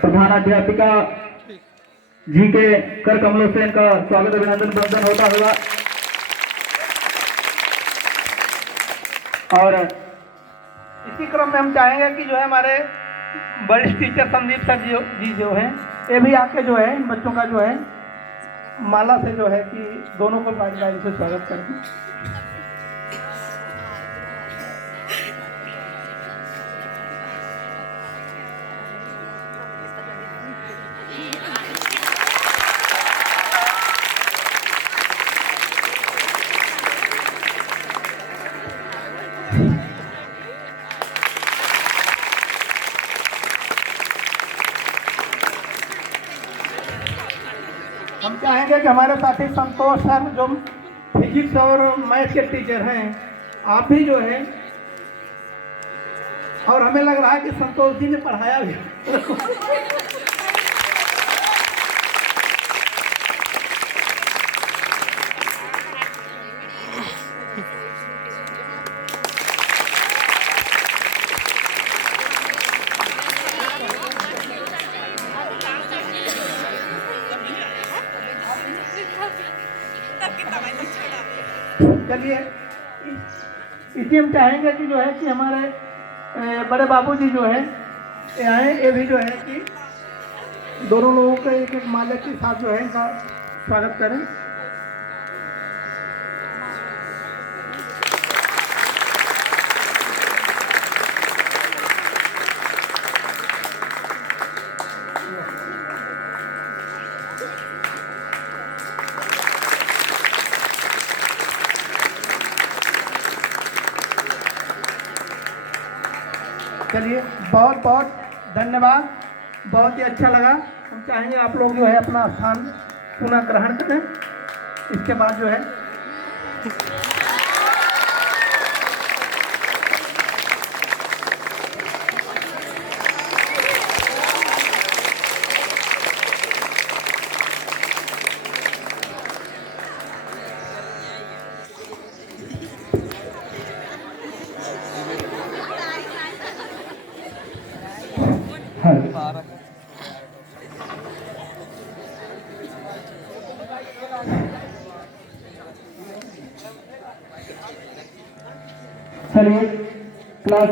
प्रधानाध्यापिका जी के कर कमलों से इनका स्वागत अभिनंदन वंदन होता हुआ और इसी क्रम में हम चाहेंगे कि जो है हमारे वरिष्ठ टीचर संदीप सर जी जो हैं ये भी आके जो है इन बच्चों का जो है माला से जो है कि दोनों को बारी से स्वागत करें। हम चाहेंगे कि हमारे साथी संतोष सर जो फिजिक्स और मैथ के टीचर हैं आप भी जो है, और हमें लग रहा है कि संतोष जी ने पढ़ाया भी चलिए इसी हम चाहेंगे कि जो है कि हमारे बड़े बाबूजी जो है ये आए, ये भी जो है कि दोनों लोगों का एक एक माला के साथ जो है इनका स्वागत करें। चलिए बहुत बहुत धन्यवाद, बहुत ही अच्छा लगा। हम चाहेंगे आप लोग जो है अपना स्थान पुनः ग्रहण करें। इसके बाद जो है चलिए क्लास